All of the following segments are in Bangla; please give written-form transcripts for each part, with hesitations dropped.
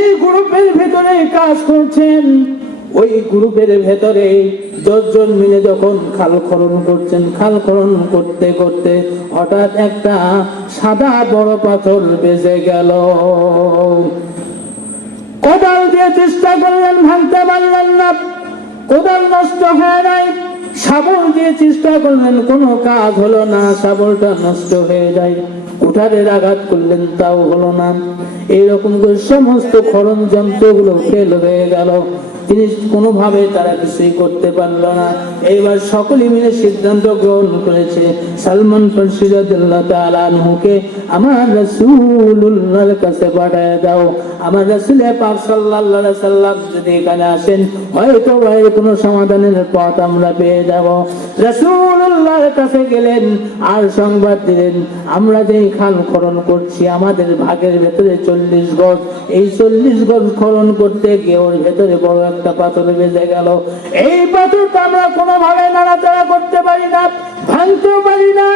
যেই গ্রুপের ভেতরে কাজ করছেন, ওই গ্রুপের ভেতরে 10 জন মিলে যখন খাল খনন করছেন, খাল খনন করতে করতে হঠাৎ একটা সাদা বড় পাথর বেজে গেল। কোদাল দিয়ে চেষ্টা করলেন, ভাঙতে পারলেন না, কোদাল নষ্ট হয়ে নাই। শাবল দিয়ে চেষ্টা করলেন, কোনো কাজ হলো না, শাবলটা নষ্ট হয়ে যায়। কুঠারের আঘাত করলেন, তাও হলো না। এইরকম করে সমস্ত খনন যন্ত্রগুলো ফেল হয়ে গেল। তিনি কোনোভাবে তারা কিছুই করতে পারল না। এইবার সকলে মিলে সিদ্ধান্ত গ্রহণ করেছে, সালমান ফারসি রাদিয়াল্লাহু তাআলা আনহুকে আমার রাসূলুল্লাহর কাছে পাঠিয়ে দাও। আমার রাসূল পাক সাল্লাল্লাহু আলাইহি সাল্লাম যদি এখানে আসেন, হয়তো এর কোনো সমাধানের পথ আমরা পেয়ে যাব। রাসূলুল্লাহর কাছে গেলেন আর সংবাদ দিলেন, আমরা যে খাল খনন করছি, আমাদের ভাগের ভেতরে 40 গজ, এই 40 গজ খনন করতে গিয়ে ওর ভেতরে বড় একটা পাথর বেজে গেল। এই পাথরটা আমরা কোনোভাবে নাড়াচাড়া করতে পারি না, ভাঙতেও পারি না,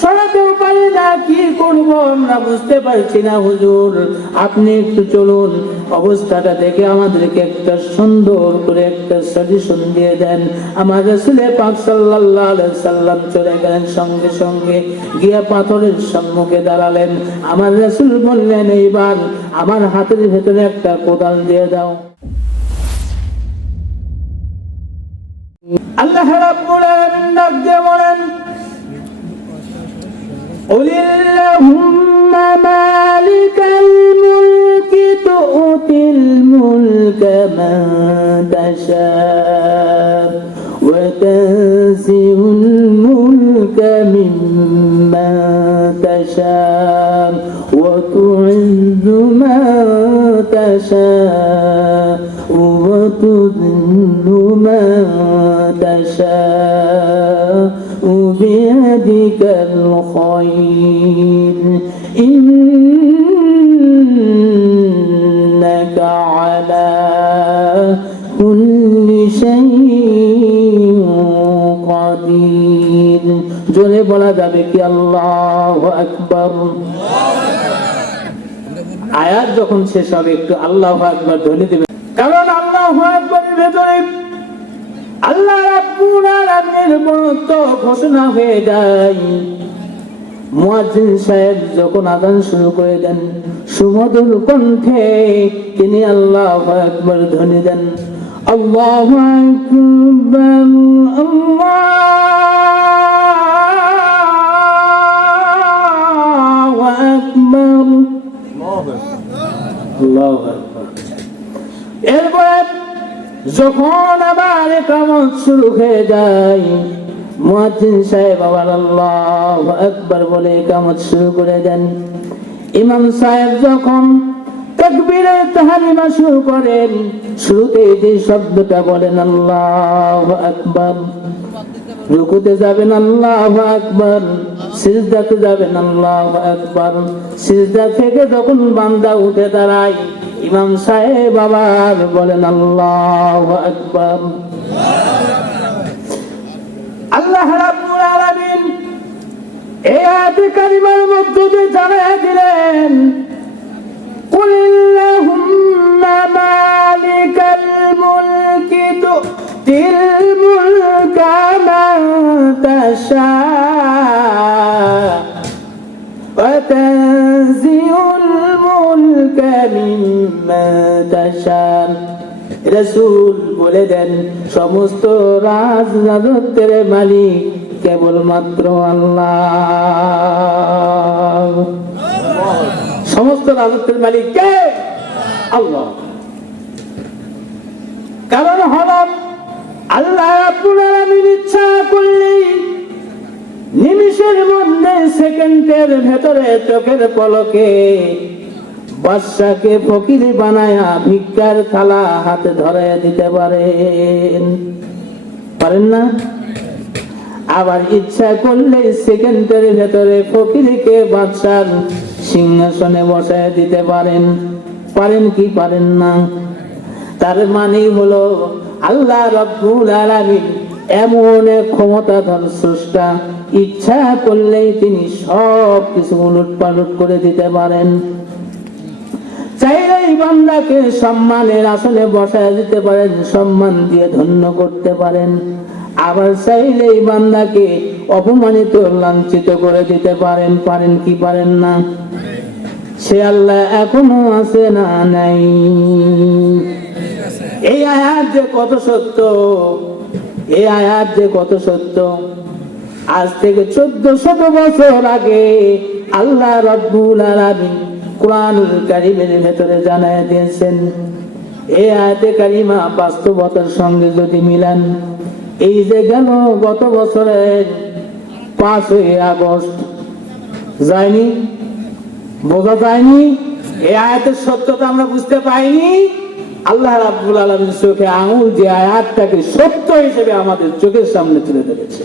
সরাতেও পারি না, কি করবো আমরা বুঝতে পারছি না। হুজুর, আপনি একটু চলুন, অবস্থাটা দেখে আমাদেরকে একটা সুন্দর করে একটা সাজেশন দিয়ে দেন। আমার রাসূল পাক সাল্লাল্লাহু আলাইহি সাল্লাম চলে গেলেন, সঙ্গে সঙ্গে গিয়া পাথরের সম্মুখে দাঁড়ালেন। আমার রাসূল বললেন, এইবার আমার হাতের ভেতরে একটা কোদাল দিয়ে দাও। আল্লাহ রাব্বুল আলামিন ডাক দিয়ে বলেন, কুলিল্লাহুম্মা মালিকাল মুলকি তু'তিল মুলকা মান তাশা ওয়া তানজিউল মুলকা মিম্মান তাশা ওয়া তু'ইজ্জু মান তাশা ওয়া তুযিল্লু মান তাশা بيدك الخير إنك على كل شيء قدير। জোরে বলা যাবে কি আল্লাহু আকবার? আয়াত যখন শেষ হবে একটু আল্লাহু আকবার ধ্বনি দিবেন, কারণ আল্লাহু আকবারের ভেতরে আল্লাহ রাব্বুল আলামিনের বড়ত্ব ঘোষণা হয়ে যায়। মুয়াজ্জিন সাহেব যখন আযান শুরু করে দেন, সুমধুর কণ্ঠে তিনি আল্লাহু আকবার ধ্বনি দেন, আল্লাহু আকবার, আল্লাহু আকবার, আল্লাহু আকবার। এরপরে যখন আবার ইকামত শুরু হয়ে যায়, মুয়াজ্জিন সাহেব আবার আল্লাহু আকবার বলে ইকামত শুরু করে দেন। ইমাম সাহেব যখন তাকবীরে তাহরিমা শুরু করেন, শুরুতে যে শব্দটা বলেন আল্লাহু আকবার, রুকুতে যাবেন আল্লাহু আকবার, সিজদাতে যাবেন আল্লাহু আকবার, সিজদা থেকে যখন বান্দা উঠে দাঁড়ায়, ইমাম সাহেব আবার বলেন আল্লাহু আকবার। আল্লাহ রাব্বুল আলামিন এই আয়াতে কারিমার মধ্যে দিয়ে জানায়া দিলেন, কুলিল্লাহুম্মা মালিকাল মুলকি তু'তিল মুলকা মান তাশা ওয়া তানজিউল মুলকা মিম্মান তাশা। রাসূল বলে দেন, সমস্ত রাজত্বের মালিক কেবলমাত্র আল্লাহ। সমস্ত রাজত্বের মালিক কে? আল্লাহ। কারণ হল আল্লাহ রাব্বুল আলামিন ইচ্ছা করলেই নিমিষের মধ্যে, সেকেন্ডের ভেতরে, চোখের পলকে বাদশাকে ফকির বানায়া ভিক্ষার থালা হাতে ধরাইয়া দিতে পারেন, পারেন না? আবার ইচ্ছা করলে সেকেন্ডের ভেতরে ফকিরকে বাদশার সিংহাসনে বসায় দিতে পারেন, পারেন কি পারেন না? তার মানে হলো আল্লাহ রাব্বুল আলামিন এমন এক ক্ষমতাধর স্রষ্টা, ইচ্ছা করলেই তিনি সব কিছু উলট পালট করে দিতে পারেন। চাইলেই বান্দাকে সম্মানের আসনে বসায় দিতে পারেন, সম্মান দিয়ে ধন্য করতে পারেন। আবার চাইলেই বান্দাকে অপমানিত লাঞ্ছিত করে দিতে পারেন। পারেন কি পারেন না? সে আল্লাহ এখনো আছে না নাই? এই আয়াত যে কত সত্য, এই আয়াত যে কত সত্য। আজ থেকে 1400 বছর আগে আল্লাহ রাব্বুল আলামিন কুরআনুল কারীমের ভেতরে জানায় দিয়েছেন। এই আয়াতে কারিমা বাস্তবতার সঙ্গে যদি মিলান, এই যে গেল গত বছরের 5ই আগস্ট যায়নি, বোঝা যায়নি, এই আয়াতের সত্যতা আমরা বুঝতে পাইনি। আল্লাহ রাব্বুল আলামিন চোখে আঙুল দিয়ে আয়াতটাকে সত্য হিসেবে আমাদের চোখের সামনে তুলে ধরেছে।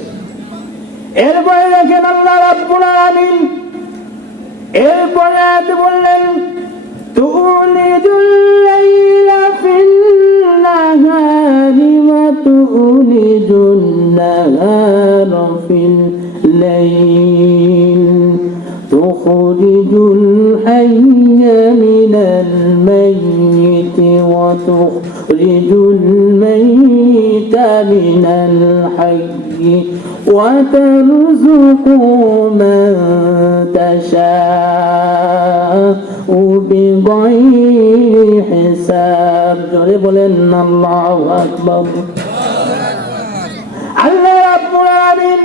এরপরে দেখেন আল্লাহ রাব্বুল আলামিন এরপরে আয়াত বললেন, তুলিদুল লাইলা ফিন নাহারি ওয়া তুলিদুন নাহারা ফিল লাইল তুখরিজুল হাইয়া মিনাল মাইয়িতি ওয়া তুখরিজুল মাইয়িতা মিনাল হাইয়্যি ওয়া তারযুকু মান তাশাউ বিগাইরি হিসাব। জোরে বলেন আল্লাহু আকবার। আল্লাহ রাব্বুল আলামিন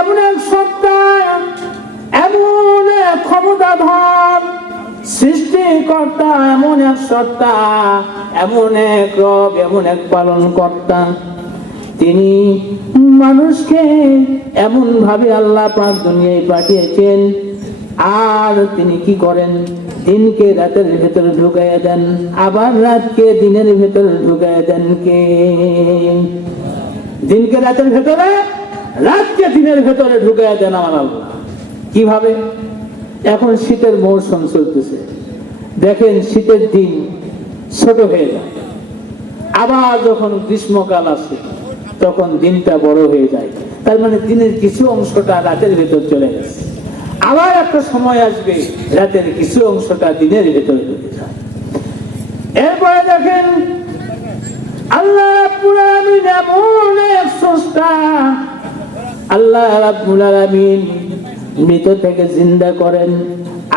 এমন এক সত্তা, এমন এক ক্ষমতাধর সৃষ্টিকর্তা, এমন এক সত্তা, এমন এক রব, এমন এক পালন কর্তা। তিনি মানুষকে এমন ভাবে আল্লাহ পাক দুনিয়ায় পাঠিয়েছেন, আর তিনি কি করেন? দিনকে রাতের ভেতরে ঢুকাইয়া দেন, আবার রাতকে দিনের ভেতরে ঢুকাইয়া দেন। কে? দিনকে রাতের ভেতরে, রাতকে দিনের ভেতরে ঢুকাইয়া দেন আমার আল্লাহ। কিভাবে? এখন শীতের মৌসুম চলতেছে, দেখেন শীতের দিন ছোট হয়ে যায়, আবার যখন গ্রীষ্মকাল আসে তখন দিনটা বড় হয়ে যায়। তার মানে দিনের কিছু অংশটা রাতের ভেতর চলে গেছে, আবার একটা সময় আসবে রাতের কিছু অংশটা দিনের ভেতরে চলে যায়। এরপরে দেখেন আল্লাহ রাব্বুল আলামিন এমন এক স্রষ্টা, আল্লাহ রাব্বুল আলামিন মৃত থেকে জিন্দা করেন,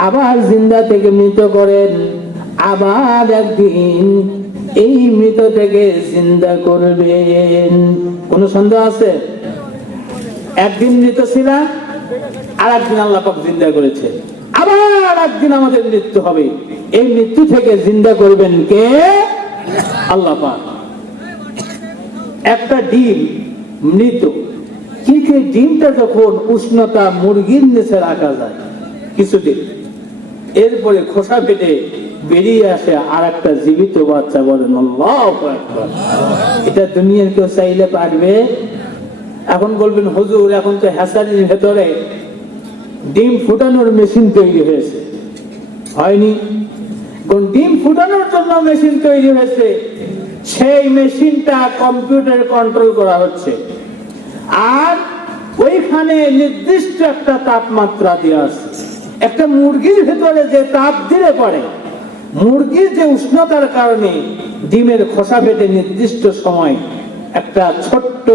আবার জিন্দা থেকে মৃত করেন, আবার একদিন এই মৃত থেকে জিন্দা করবেন। কোন সন্দেহ আছে? একদিন মৃত ছিলাম, আর একদিন আল্লাহ পাক জিন্দা করেছে, আবার একদিন আমাদের মৃত্যু হবে। এই মৃত্যু থেকে জিন্দা করবেন কে? আল্লাহ পাক। একটা ডিম মৃত, কিন্তু ডিমটা যখন উষ্ণতা মুরগির নিচে রাখা যায় কিছুদিন, এরপরে খোসা ফেটে বেরিয়ে আসে আর একটা জীবিত বাচ্চা। বলেন আল্লাহু আকবার। এটা দুনিয়ার কেউ চাইলে পারবে? এখন বলবেন হুজুর এখন তো হ্যাচারির ভেতরে ডিম ফুটানোর মেশিন তৈরি হয়েছে। হয়নি? কোন ডিম ফুটানোর জন্য মেশিন তৈরি হয়েছে, সেই মেশিনটা কম্পিউটার কন্ট্রোল করা হচ্ছে, আর ওইখানে নির্দিষ্ট একটা তাপমাত্রা দেওয়া আছে। একটা মুরগির ভেতরে যে তাপ দিলে পরে মুরগির যে উষ্ণতার কারণে ডিমের খোসা ফেটে নির্দিষ্ট সময় একটা ছোট্ট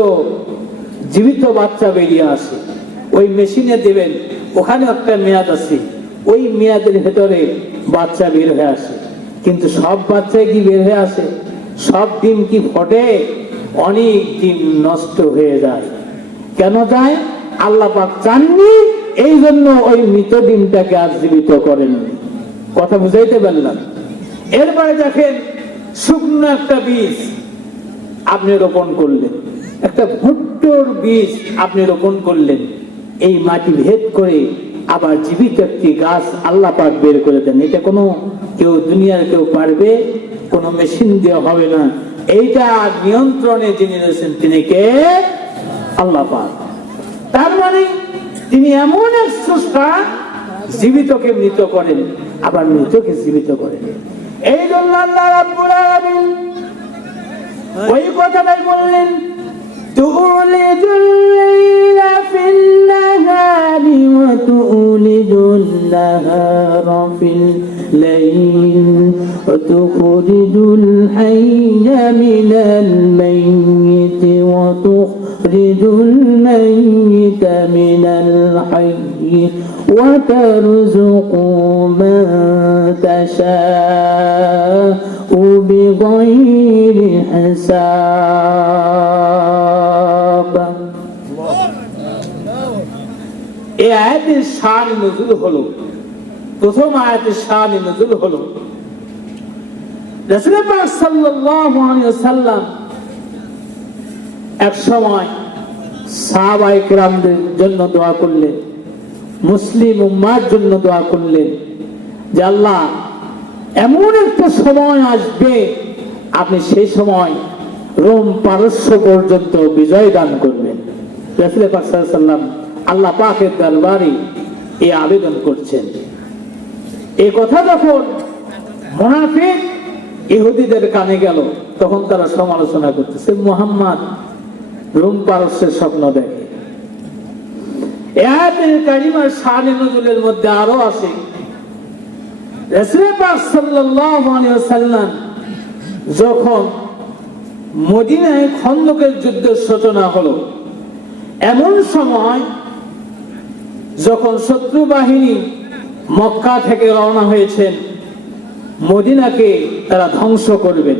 জীবিত বাচ্চা বেরিয়ে আসে, ওই মেশিনে দেবেন, ওখানে একটা মেয়াদ আছে, ওই মেয়াদের ভেতরে বাচ্চা বের হয়ে আসে। কিন্তু সব বাচ্চা কি বের হয়ে আসে? সব ডিম কি ফোটে? অনেক ডিম নষ্ট হয়ে যায়। কেন যায়? আল্লাহ পাক চাননি, এই জন্য ওই মৃত ডিমটাকে আর জীবিত করেননি। কথা বুঝাইতে পারলাম? এরপরে দেখেন শুকনো একটা বীজ আপনি রোপণ করলেন, একটা ভুট্টোর বীজ আপনি রোপণ করলেন, এই মাটি ভেদ করে আবার জীবিত একটি গাছ আল্লাহ পাক বের করে দেন। এটা কোনো কেউ দুনিয়ার কেউ পারবে? কোনো মেশিন দিয়ে হবে না। এইটা নিয়ন্ত্রণে যিনি রয়েছেন তিনি কে? আল্লাহ পাক। তার মানে তিনি এমন এক স্রষ্টা, জীবিতকে মৃত করেন, আবার মৃতকে জীবিত করেন। এই জন্য আল্লাহ রাব্বুল আলামিন ওই কথাটাই বললেন, তুলিদুল লাইলা ফিন নাহারি ওয়া তুলিদুন নাহারা ফিল الليل وتخرج الحي من الميت وتخرج الميت من الحي وترزق من تشاء بغير حساب এই আয়াতের শান নজুল হলো, প্রথম আয়াতের শান নজুল হলো রাসূল পাক সাল্লাল্লাহু আলাইহি ওয়াসাল্লাম এক সময় সাহাবায়ে কেরামদের জন্য দোয়া করলেন, মুসলিম উম্মার জন্য দোয়া করলেন যে আল্লাহ এমন একটা সময় আসবে আপনি সেই সময় রোম পারস্য পর্যন্ত বিজয় দান করবেন। রাসূল পাক সাল্লাল্লাহু আলাইহি ওয়াসাল্লাম আল্লাহ পাকের দরবারে এই আবেদন করছেন। এই কথা যখন মুনাফিক ইহুদিদের কানে গেল তখন তারা সমালোচনা করতেছে, মুহাম্মদ রোম পারস্যের স্বপ্ন দেখে। এই আয়াতের কারিমার শানে নজুলের মধ্যে আরো আছে রাসূল পাক সাল্লাল্লাহু আলাইহি ওয়াসাল্লাম যখন মদিনায় খন্দকের যুদ্ধের সূচনা হলো, এমন সময় যখন শত্রু বাহিনী মক্কা থেকে রওনা হয়েছেন, মদিনাকে তারা ধ্বংস করবেন,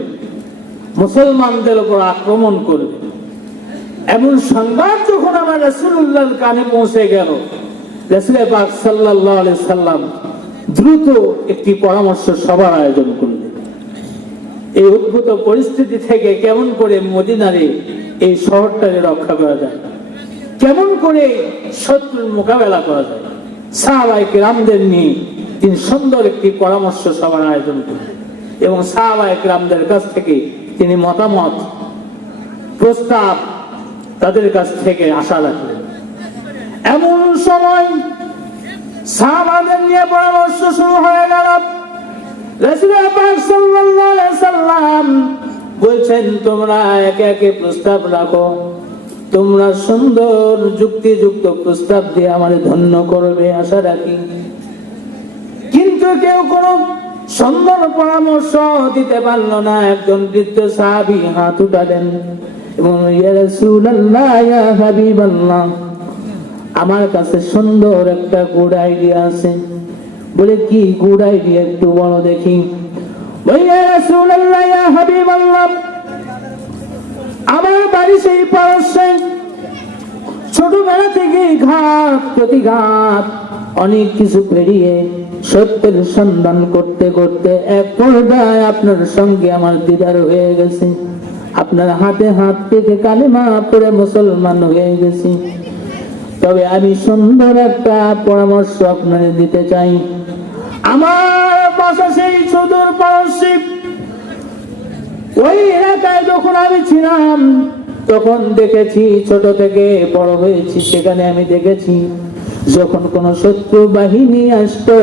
মুসলমানদের উপর আক্রমণ করবেন, এমন সংবাদ যখন আমার রাসূলুল্লাহর কানে পৌঁছে গেল, রাসূল পাক সাল্লাল্লাহু আলাইহি সাল্লাম দ্রুত একটি পরামর্শ সভার আয়োজন করলেন। এই উদ্ভূত পরিস্থিতি থেকে কেমন করে মদিনারে এই শহরটাকে রক্ষা করা যায়, কেমন করে শত্রুর মোকাবেলা করা যায়, সাহাবায়ে কেরামদের নিয়ে তিনি সুন্দর একটি পরামর্শ সভার আয়োজন করলেন এবং সাহাবায়ে কেরামদের কাছ থেকে তিনি মতামত প্রস্তাব তাদের কাছ থেকে আশা রাখলেন। এমন সময় সাহাবাদের নিয়ে পরামর্শ শুরু হয়ে গেল। রাসূল পাক সাল্লাল্লাহু আলাইহি সাল্লাম বলছেন, তোমরা একে একে প্রস্তাব রাখো, তোমরা সুন্দর যুক্তিযুক্ত প্রস্তাব দিয়ে আমাদের ধন্য করবে আশা রাখি। কিন্তু কেউ কোনো সুন্দর পরামর্শ দিতে পারল না। একজন বৃদ্ধ সাহাবী হাত উঠালেন এবং ইয়া রাসূলুল্লাহ, ইয়া হাবিবাল্লাহ, আমার কাছে সুন্দর একটা গুড আইডিয়া আছে। বলে, কি গুড আইডিয়া, একটু বলো দেখি। ইয়া রাসূলুল্লাহ, ইয়া হাবিবাল্লাহ, আমার বাড়ি সেই পারস্যে, ছোটবেলা থেকে ঘাত প্রতিঘাত অনেক কিছু পেরিয়ে সত্যের সন্ধান করতে করতে এক পর্যায়ে আপনার সঙ্গে আমার দিদার হয়ে গেছে। আপনার হাতে হাত থেকে কালেমা পড়ে মুসলমান হয়ে গেছি। তবে আমি সুন্দর একটা পরামর্শ আপনাদের দিতে চাই। আমার বাসা সেই সুদূর পারস্যে, ওই এলাকায় যখন আমি ছিলাম তখন দেখেছি, ছোট থেকে বড় হয়েছি, সেখানে আমি দেখেছি যখন কোন শত্রু বাহিনী আসতো,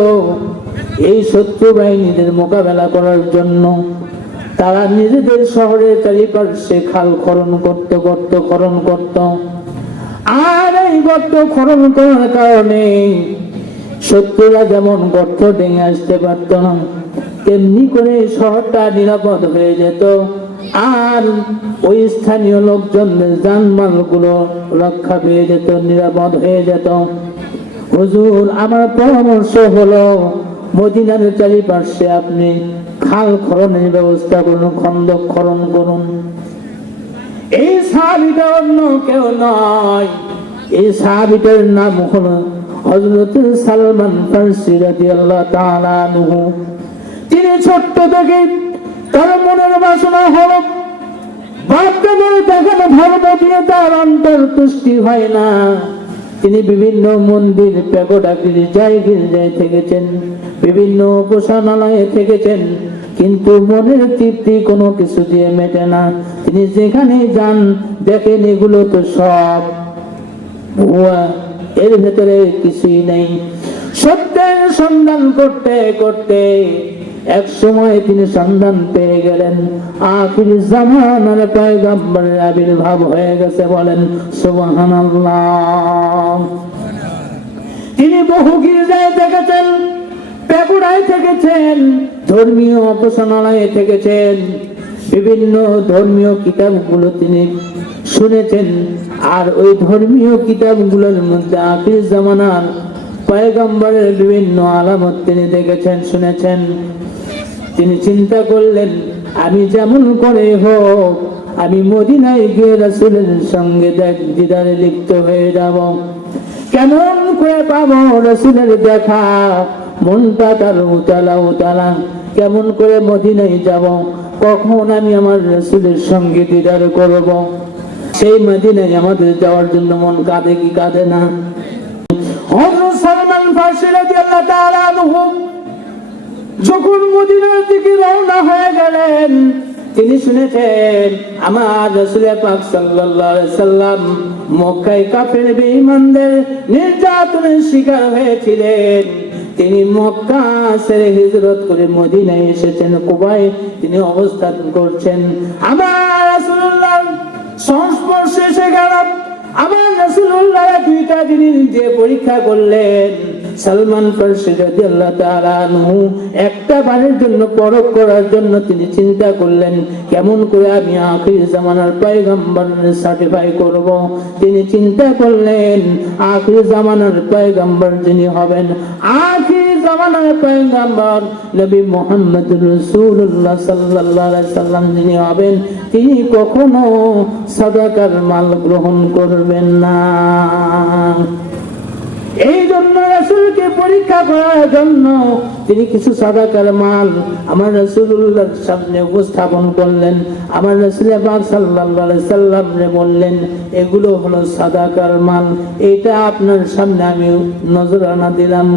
এই শত্রু বাহিনীদের মোকাবেলা করার জন্য তারা নিজেদের শহরের চারিপাশে খাল খনন করত, গর্ত খনন করত। আর এই গর্ত খনন করার কারণে শত্রুরা যেমন গর্ত ভেঙে আসতে পারত না, তেমনি করে শহরটা নিরাপদ হয়ে যেত। আর ওই স্থানীয় লোকজনদের জানমাল গুলো রক্ষা পেয়ে যেত, নিরাপদ হয়ে যেত। হুজুর, আমার পরামর্শ হলো মদিনার চারিপাশে আপনি খাল খননের ব্যবস্থা করুন, খন্দক খনন করুন। এই সাহাবীটা অন্য কেউ নয়, এই সাহাবীটার নাম হলো হযরত সালমান ফারসি রাদিয়াল্লাহু তাআলা আনহু। তিনি ছোট্ট থেকে তার মনের বাসনা হলো বাপদাদার দেখানো ধর্ম দিয়ে তার অন্তর তুষ্টি হয় না। তিনি বিভিন্ন মন্দির, প্যাগোডা, গির্জায় থেকেছেন, বিভিন্ন উপাসনালয়ে থেকেছেন, কিন্তু মনের তৃপ্তি কোনো কিছু দিয়ে মেটে না। তিনি যেখানে যান দেখেন এগুলো তো সব ভুয়া, এর ভেতরে কিছুই নেই। সত্যের সন্ধান করতে করতে এক সময় তিনি সন্ধান পেয়ে গেলেন। আখির জামানার পয়গম্বরের আবির্ভাব হয়ে গেছে, বলেন সুবহানাল্লাহ। তিনি বহু গির্জায় দেখেছেন, পেগুড়ায় থেকেছেন, ধর্মীয় উপাসনালয়ে থেকেছেন, বিভিন্ন ধর্মীয় কিতাবগুলো তিনি শুনেছেন। আর ওই ধর্মীয় কিতাবগুলোর মধ্যে আখির জামানার পয়গম্বরের বিভিন্ন আলামত তিনি দেখেছেন, শুনেছেন। তিনি চিন্তা করলেন, আমি যেমন করে হোক আমি মদিনায় গিয়ে রাসূলের সঙ্গে দিদারে লিপ্ত হয়ে যাব। কেমন করে পাবো রাসূলের দেখা? মনটা তার উতালা উতালা। কেমন করে মদিনায় যাব? কখন আমি আমার রাসূলের সঙ্গে দিদার করব? সেই মদিনায় আমাদের যাওয়ার জন্য মন কাঁদে কি কাঁদে না? হযরত সালমান ফারসি রাদিয়াল্লাহু তাআলা আনহু যখন মদিনার দিকে রওনা হয়ে গেলেন, তিনি শুনেছেন আমার রাসূল পাক সাল্লাল্লাহু আলাইহি সাল্লাম মক্কায় কাফের বেঈমানদের নির্যাতনের শিকার হয়েছিলেন। তিনি মক্কা ছেড়ে হিজরত করে মদিনায় এসেছেন, কুবায় তিনি অবস্থান করছেন। আমার রাসূলুল্লাহ সংস্পর্শে এসে গেলাম। আমার রাসূলুল্লাহ দুইটা জিনিস দিয়ে পরীক্ষা করলেন। সালমান ফারসি রাদিয়াল্লাহু তাআলা আনহু একটা বারের জন্য পরখ করার জন্য তিনি চিন্তা করলেন, কেমন করে আমি আখির জামানার পয়গম্বরের সার্টিফাই করব। তিনি চিন্তা করলেন আখির জামানার পয়গম্বর যিনি হবেন, আখির জামানার পয়গম্বর নবী মুহাম্মদুর রাসূলুল্লাহ সাল্লাল্লাহু আলাইহি সাল্লাম যিনি হবেন, তিনি কখনো সাদাকার মাল গ্রহণ করবেন না। এই জন্য রাসূলকে পরীক্ষা করার জন্য তিনি কিছু সাদাকার মাল আমার রাসূলুল্লাহর সামনে উপস্থাপন করলেন। আমার রাসূল পাক সাল্লাল্লাহু আলাইহি সাল্লাম বললেন, এগুলো হলো সাদাকার মাল, এটা আপনার সামনে আমি নজরানা দিলাম।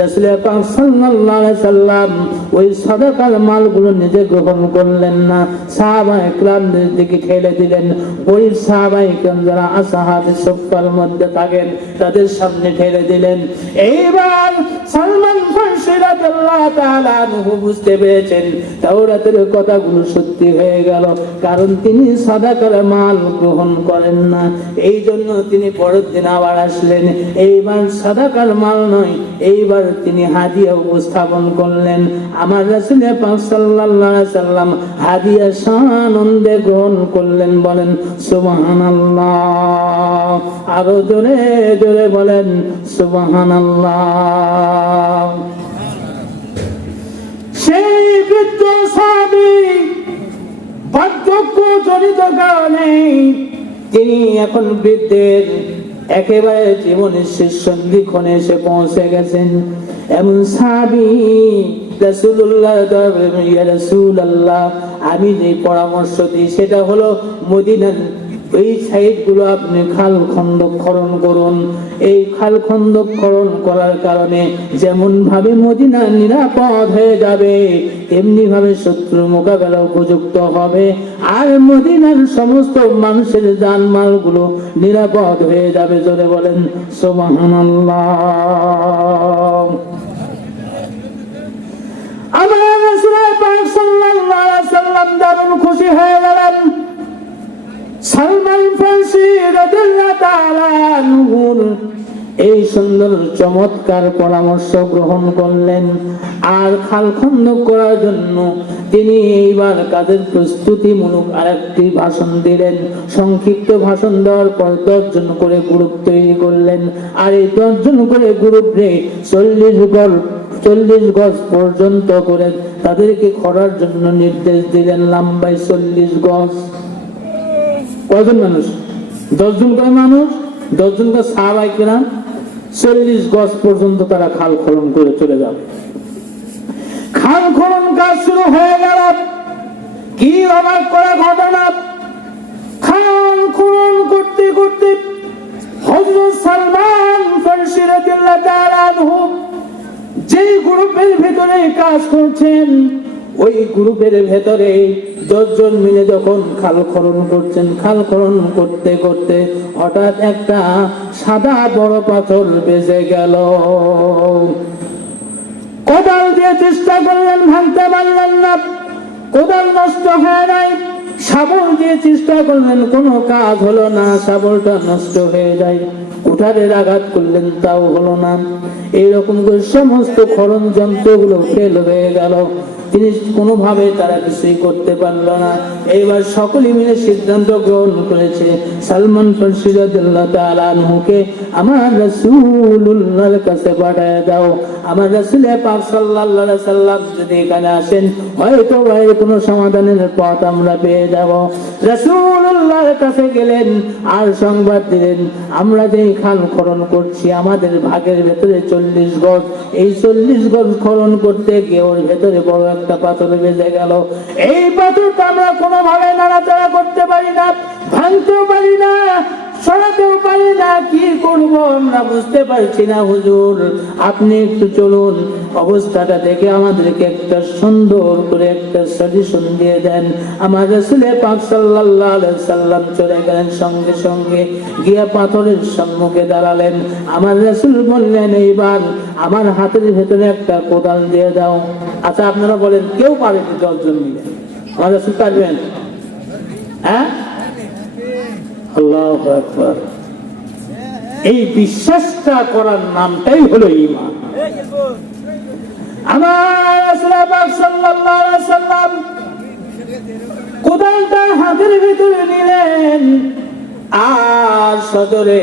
রাসূল পাক সাল্লাল্লাহু আলাইহি সাল্লাম ওই সাদাকার মালগুলো নিজে গ্রহণ করলেন না, সাহাবায়ে কেরামদের দিকে ঠেলে দিলেন। ওই সাহাবায়ে কেরাম যারা আসহাবে সুফফার মধ্যে থাকেন তাদের সামনে ঠেলে দিলেন। এইবার সালমান ফারসি রাদিয়াল্লাহু তাআলা আনহু বুঝতে পেরেছেন তাওরাতের কথাগুলো সত্যি হয়ে গেল, কারণ তিনি সাদাকার মাল গ্রহণ করেন না। এই জন্য তিনি পরের দিন আবার আসলেন। এইবার সাদাকার মাল নয়, এইবার তিনি হাদিয়া উপস্থাপন করলেন। আমার রাসূল পাক সাল্লাল্লাহু আলাইহি সাল্লাম হাদিয়া সানন্দে গ্রহণ করলেন। বলেন সুবহানাল্লাহ, আরো জোরে জোরে বলেন সুবহানাল্লাহ। সেই বৃদ্ধ সাহাবী বার্ধক্য জনিত কারণে তিনি এখন বৃদ্ধের একেবারে জীবনের শেষ সন্ধিক্ষণে এসে পৌঁছে গেছেন। এমন সাহাবী রাসূলুল্লাহ ইয়া রাসূলুল্লাহ, আমি যে পরামর্শ দিই সেটা হলো মদিনার এই সাইড গুলো আপনি খাল খন্দক খনন করুন। এই খাল খন্দক খনন করার কারণে যেমন ভাবে মদিনা নিরাপদ হয়ে যাবে, তেমনি ভাবে শত্রু মোকাবেলা উপযুক্ত হবে, আর মদিনার সমস্ত মানুষের জানমাল গুলো নিরাপদ হয়ে যাবে। জোরে বলেন সুবহানাল্লাহ। আমার রাসূল পাক সাল্লাল্লাহু আলাইহি সাল্লাম দারুণ খুশি হয়ে গেলেন। সালমান ফারসি রাদিয়াল্লাহু তাআলা আনহু এই সুন্দর চমৎকার পরামর্শ গ্রহণ করলেন। আর খাল খন্দক করার জন্য তিনি এইবার কাজের প্রস্তুতিমূলক আরেকটি ভাষণ দিলেন। সংক্ষিপ্ত ভাষণ দেওয়ার পর 10 জন করে গ্রুপ তৈরি করলেন। আর এই 10 জন করে গ্রুপে 40 গজ পর্যন্ত করে তাদেরকে খরার জন্য নির্দেশ দিলেন। লম্বাই 40 গজ। কয়জন মানুষ? 10 জন করে মানুষ, 10 জন করে সাহাবায়ে কেরাম, 40 গজ পর্যন্ত তারা খাল খনন করে চলে যাবে। খাল খনন কাজ শুরু হয়ে গেল। কি অবাক করা ঘটনা! খাল খনন করতে করতে হযরত সালমান ফারসি রাদিয়াল্লাহু তাআলা আনহু যে গ্রুপের ভিতরে কাজ করছেন, ওই গ্রুপের ভেতরে 10 জন মিলে যখন খাল খনন করছেন, খাল খনন করতে করতে হঠাৎ একটা সাদা বড় পাথর বেজে গেল। কোদাল দিয়ে চেষ্টা করলেন, ভাঙতে পারলেন না। কোদাল নষ্ট হয়ে নাই। শাবল দিয়ে চেষ্টা করলেন, কোনো কাজ হলো না, শাবলটা নষ্ট হয়ে যায়। কুঠারের আঘাত করলেন, তাও হলো না। এইরকম করে সমস্ত খনন যন্ত্রগুলো ফেল হয়ে গেল। তিনি কোনোভাবে তারা কিছুই করতে পারলো না। এইবার সকলে মিলে সিদ্ধান্ত গ্রহণ করেছে, সালমান ফারসি রাদিয়াল্লাহু তাআলা আনহুকে আমার রাসূলুল্লাহর কাছে পাঠিয়ে দাও। আমার রাসূল পাক সাল্লাল্লাহু আলাইহি সাল্লাম যদি এখানে আসেন, হয়তো এর কোনো সমাধানের পথ আমরা পেয়ে যাব। রাসূলুল্লাহর কাছে গেলেন আর সংবাদ দিলেন, আমরা যে খাল খনন করছি আমাদের ভাগের ভেতরে 40 গজ, এই 40 গজ খনন করতে গিয়ে ওর ভেতরে বড় একটা পাথর বেজে গেল। এই পাথরটা আমরা কোনোভাবে নাড়াচাড়া করতে পারি না, ভাঙতেও পারি না, সরাতেও পারি না, কি করব আমরা বুঝতে পারছি না। হুজুর, আপনি একটু চলুন, অবস্থাটা দেখে আমাদেরকে একটা সুন্দর করে একটা সাজেশন দিয়ে দেন। আমার রাসূল পাক সাল্লাল্লাহু আলাইহি সাল্লাম চলে গেলেন, সঙ্গে সঙ্গে গিয়ে পাথরের সম্মুখে দাঁড়ালেন। আমার রাসূল বললেন, এইবার আমার হাতের ভেতরে একটা কোদাল দিয়ে দাও। আচ্ছা, আপনারা বলেন, কেউ পারে 10 জন মিলে? আমার রাসূল পারবেন? হ্যাঁ, আল্লাহু আকবার। এই বিশ্বাসটা করার নামটাই হলো ঈমান। আমার রাসূল পাক সাল্লাল্লাহু আলাইহি সাল্লাম কোদালটা হাতের ভিতরে নিলেন আর সদরে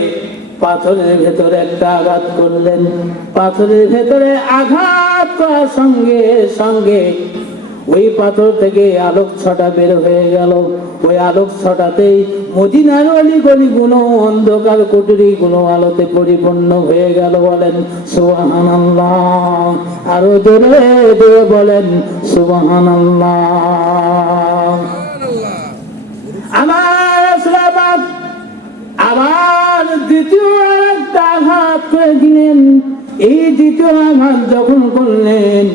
পাথরের ভেতরে একটা আঘাত করলেন। পাথরের ভেতরে আঘাত করার সঙ্গে সঙ্গে ওই পাথর থেকে আলোক ছটা বের হয়ে গেল। ওই আলোক ছটাতেই মদিনার অলিগলিগুলো, অন্ধকার কুঠুরিগুলো আলোতে পরিপূর্ণ হয়ে গেল। বলেন সুবহানাল্লাহ। আরো জোরে জোরে বলেন সুবহানাল্লাহ। আমার রাসূল আবার দ্বিতীয় একটা আঘাত করে দিলেন। এই দ্বিতীয় আঘাত যখন করলেন,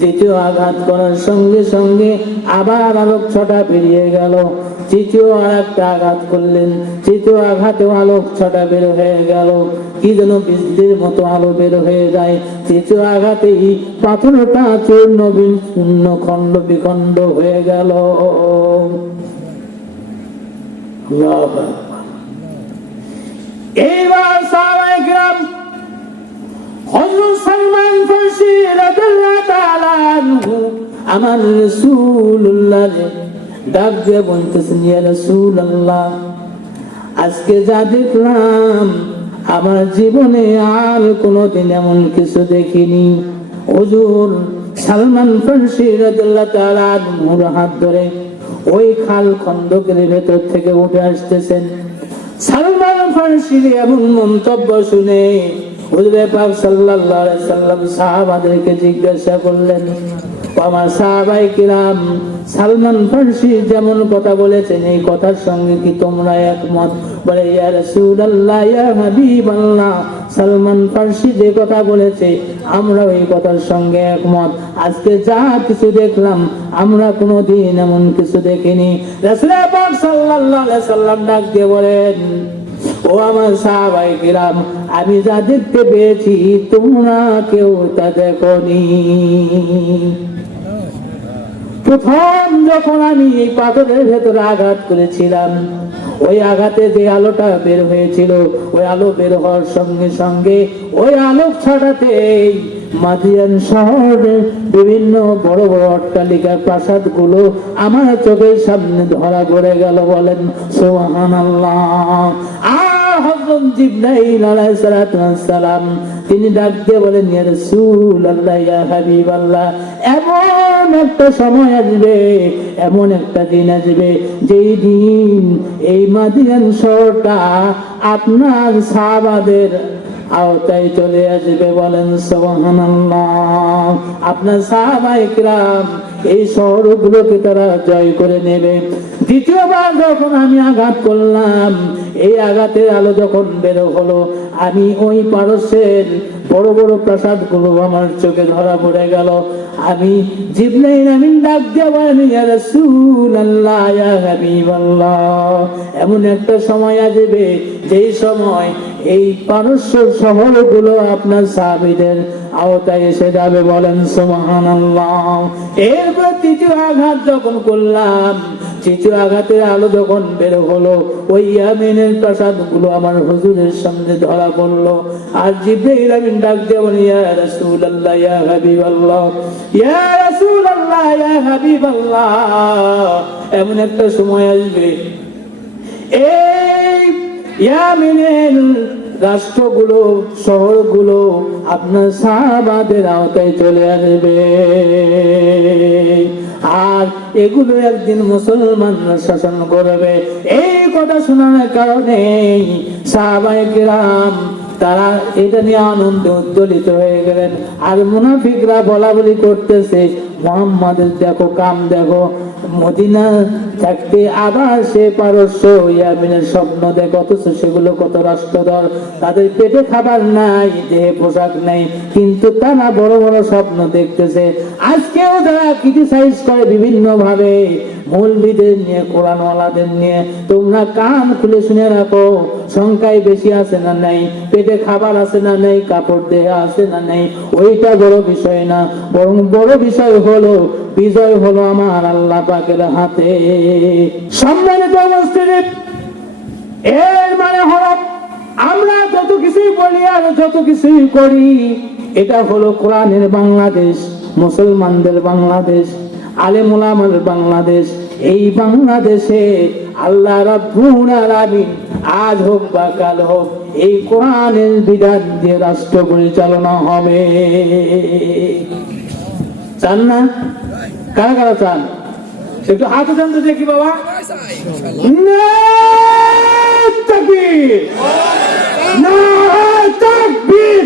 দ্বিতীয় আঘাত করার সঙ্গে সঙ্গে আবার আলোক ছটা বেরিয়ে গেল। তৃতীয় আর একটা আঘাত করলেন, তৃতীয় আঘাতেও আলোক ছটা বের হয়ে গেল, কি যেন বিজলির মতো আলো বের হয়ে যায়। তৃতীয় আঘাতেই পাথরটা চূর্ণ বিচূর্ণ, খণ্ড বিখণ্ড হয়ে গেল। এইবার সাহাবায়ে কিরাম হযরত সালমান ফারসি রাদিয়াল্লাহু তাআলা আনহু আমার রাসূলুল্লাহ ডাক দিয়ে বলতেছেন, ইয়া রাসূলুল্লাহ, আজকে যা দেখলাম আমার জীবনে আর কোনোদিন এমন কিছু দেখিনি। হুজুর, সালমান ফারসি রাদিয়াল্লাহু তাআলা আনহুর হাত ধরে ওই খাল খন্দকের ভেতর থেকে উঠে আসতেছেন। সালমান ফারসির এমন মন্তব্য শুনে হুজুর পাক সাল্লাল্লাহু আলাইহি সাল্লাম সাহাবাদেরকে জিজ্ঞাসা করলেন, আমার সাহাবায়ে কিরাম, সালমান ফারসি যেমন কথা বলেছেন এই কথার সঙ্গে কি তোমরা একমত? বলে, ইয়া রাসূলুল্লাহ, ইয়া হাবিবাল্লাহ, সালমান ফারসি যে কথা বলেছে আমরা ওই কথার সঙ্গে একমত। আজকে যা কিছু দেখলাম আমরা কোনোদিন এমন কিছু দেখিনি। রাসূল পাক সাল্লাল্লাহু আলাইহি সাল্লাম ডাক দিয়ে বলেন, ও আমার সাহাবায়ে কিরাম, আমি যা দেখতে পেয়েছি তোমরা কেউ তা দেখোনি। প্রথম যখন আমি এই পাথরের ভেতরে আঘাত করেছিলাম, ওই আঘাতে যে আলোটা বের হয়েছিল, ওই আলো বের হওয়ার সঙ্গে সঙ্গে ওই আলোক ছটাতে মাদিয়ান শহরের বিভিন্ন বড় বড় অট্টালিকার প্রাসাদ গুলো আমার চোখের সামনে ধরা পড়ে গেল। বলেন সুবহানাল্লাহ। হযরত জিবরাইল আলাইহিস সালাতু ওয়াস সালাম তিনি ডাক দিয়ে বলেন, ইয়া রাসূলুল্লাহ, ইয়া হাবিবাল্লাহ, এমন একটা সময় আসবে, এমন একটা দিন আসবে যেই দিন এই মাদিয়ান শহরটা আপনার সাহাবাদের আওতায় চলে আসবে। বলেন সুবহানাল্লাহ। আপনার সাহাবায়ে কিরাম এই শহরগুলোকে তারা জয় করে নেবে। দ্বিতীয়বার যখন আমি আঘাত করলাম, এই আঘাতের আলো যখন বের হলো, আমি ওই পারস্যের বড় বড় প্রাসাদ গুলো আমার চোখে ধরা পড়ে গেল। আমি জিবরাইল আমিন ডাক দিয়ে বলেন, ইয়া রাসূলুল্লাহ, ইয়া হাবিবাল্লাহ, এমন একটা সময় আসবে যেই সময় এই পারস্য শহরগুলো আপনার সাহাবীদের আওতায় এসে যাবে। বলেন সুবহানাল্লাহ। এরপর তৃতীয় আঘাত যখন করলাম, তৃতীয় আঘাতের আলো যখন বের হলো, ওই ইয়ামিনের প্রাসাদ গুলো আমার হুজুরের সামনে ধরা পড়লো। আর জিবরাইল আমিন ডাক দিয়ে বলে, ইয়া রাসূলুল্লাহ, ইয়া হাবিবাল্লাহ, ইয়া রাসূলুল্লাহ, ইয়া হাবিবাল্লাহ, এমন একটা সময় আসবে এই ইয়ামিনের রাষ্ট্রগুলো, শহরগুলো আপনার সাহাবাদের আওতায় চলে আসবে, আর এগুলো একদিন মুসলমানরা শাসন করবে। এই কথা শোনার কারণে সাহাবায়ে কেরাম তারা এটা নিয়ে আনন্দে উদ্দোলিত হয়ে গেলেন। আর মুনাফিকরা বলা বলি করতেছে, মুহাম্মাদের দেখো কাম, দেখো মদিনা থাকতে আবার সে পারস্য ইয়ামিনের স্বপ্ন দেখো, অথচ সেগুলো কত রাষ্ট্রধর, তাদের পেটে খাবার নাই, দেহে পোশাক নাই, কিন্তু তারা বড় বড় স্বপ্ন দেখতেছে। আজকেও তারা ক্রিটিসাইজ করে বিভিন্ন ভাবে মৌলবীদের নিয়ে, কোরআনওয়ালাদের নিয়ে। তোমরা কান খুলে শুনে রাখো, সংখ্যায় বেশি আছে না নাই, পেটে খাবার আছে না নেই, কাপড় দেহে আছে না নেই, ওইটা বড় বিষয় না, বরং বড় বিষয় হলো বিজয় হলো আমার আল্লাহ পাকের হাতে। সম্মানিত উপস্থিতি, এর মানে হলো আমরা যত কিছুই বলি আর যত কিছুই করি, এটা হলো কোরআনের বাংলাদেশ, মুসলমানদের বাংলাদেশ, আলেম ওলামার বাংলাদেশ। এই বাংলাদেশে আল্লাহ রাব্বুল আলামিন আজ হোক বা কাল হোক এই কোরআনের বিধান দিয়ে রাষ্ট্র পরিচালনা হবে। চান না? কারা কারা চান? একটু হাত উঠান তো দেখি বাবা। নারায়ে তাকবীর, নারায়ে তাকবীর।